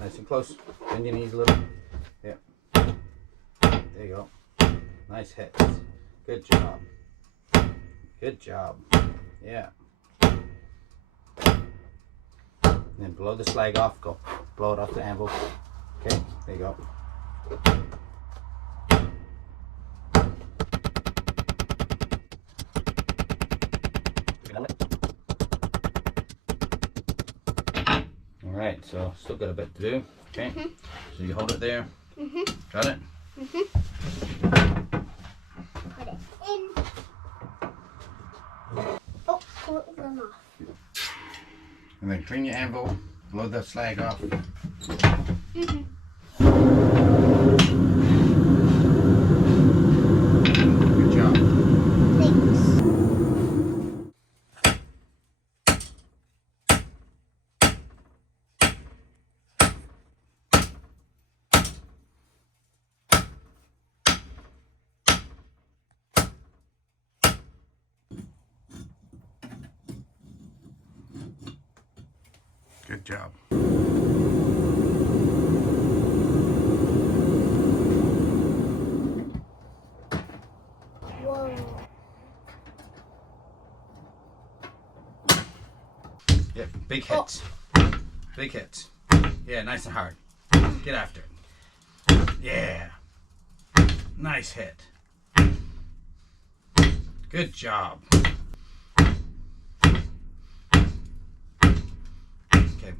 nice and close. Bend your knees a little. Yeah. There you go. Nice hits. Good job. Good job. Yeah. And then blow the slag off. Go. Blow it off the anvil. Okay. There you go. Alright, so still got a bit to do. Okay. So you hold it there. Got it? Put it in. Oh, pull them off. And then clean your anvil, blow the slag off. Good job. Thanks. Good job. Whoa. Yeah, big hits. Big hits. Yeah, nice and hard. Get after it. Yeah. Nice hit. Good job. Okay.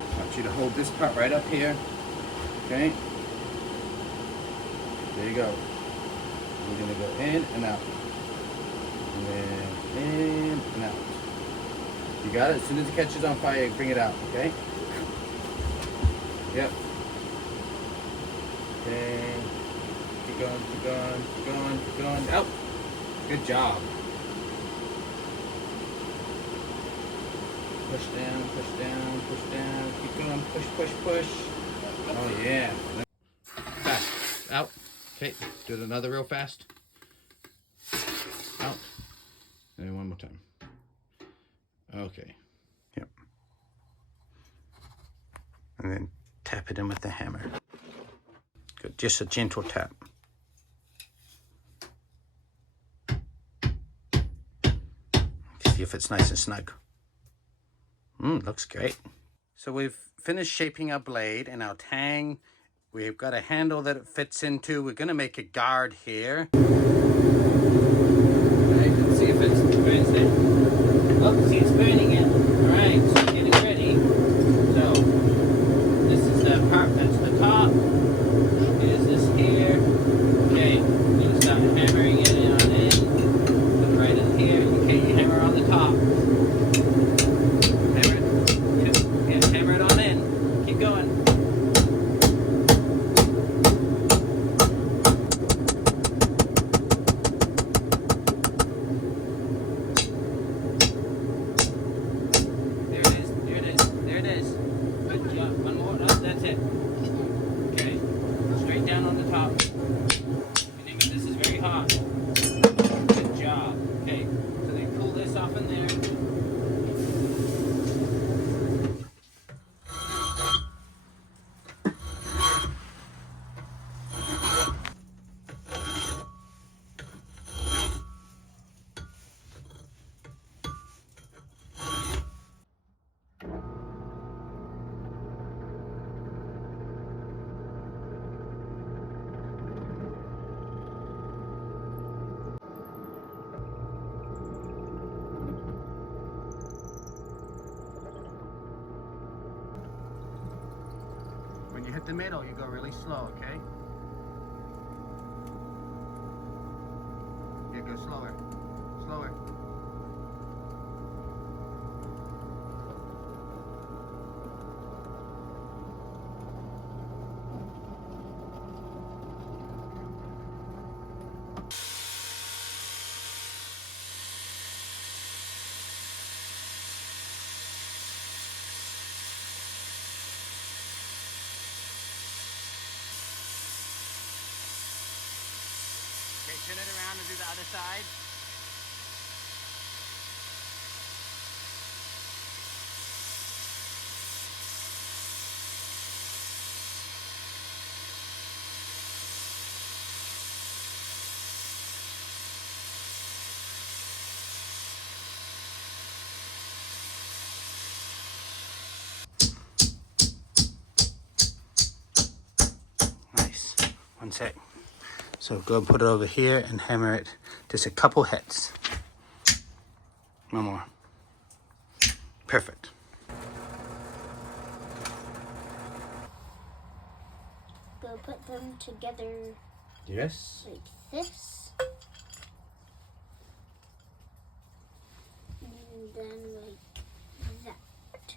I want you to hold this part right up here. Okay? There you go. We're going to go in and out. And then in and out. You got it? As soon as it catches on fire, you bring it out, okay? Yep. Okay. Keep going, keep going, keep going, keep going. Out. Good job. Push down, push down, push down. Keep going, push, push, push. Oh, yeah. Fast. Out. Okay. Do it another real fast. Out. And one more time. Okay. Yep. And then tap it in with the hammer. Good. Just a gentle tap. See if it's nice and snug. Looks great. So we've finished shaping our blade and our tang. We've got a handle that it fits into. We're going to make a guard here. Okay, let's see if it's burns there. Oh, see, it's burning it. All right, so getting ready. So this is the part that's the top. Is this here? Okay, you're going to start hammering it on in. Put it right in here. Okay, you hammer on the top. Hammer it on in. Keep going. the middle, you go really slow, okay? Yeah, go slower. Slower. Okay, turn it around and do the other side. Nice. One sec. So go and put it over here and hammer it just a couple hits. No more. Perfect. Go put them together Yes. like this. And then like that.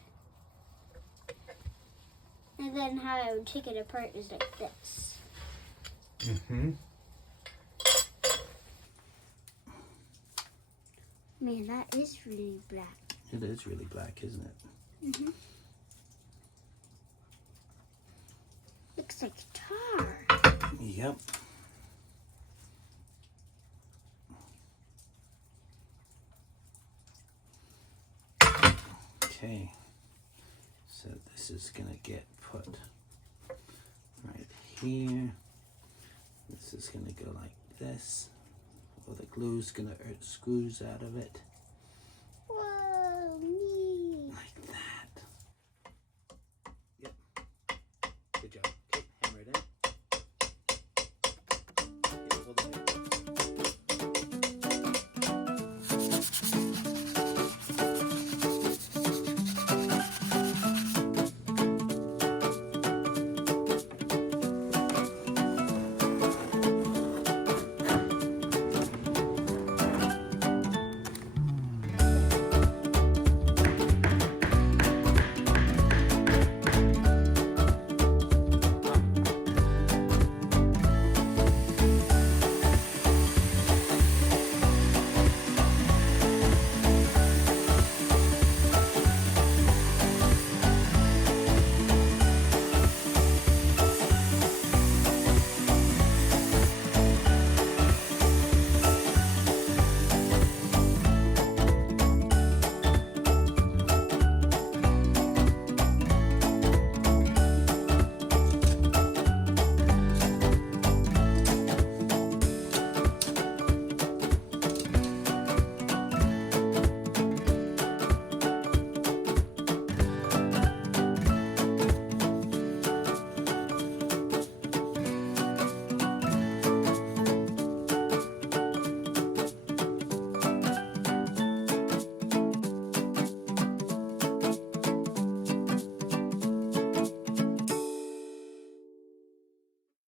And then how I would take it apart is like this. Mm-hmm. Man, that is really black. It is really black, isn't it? Mm-hmm. Looks like tar. Yep. Okay. So this is gonna get put right here. This is gonna go like this. All the glue's gonna screws out of it.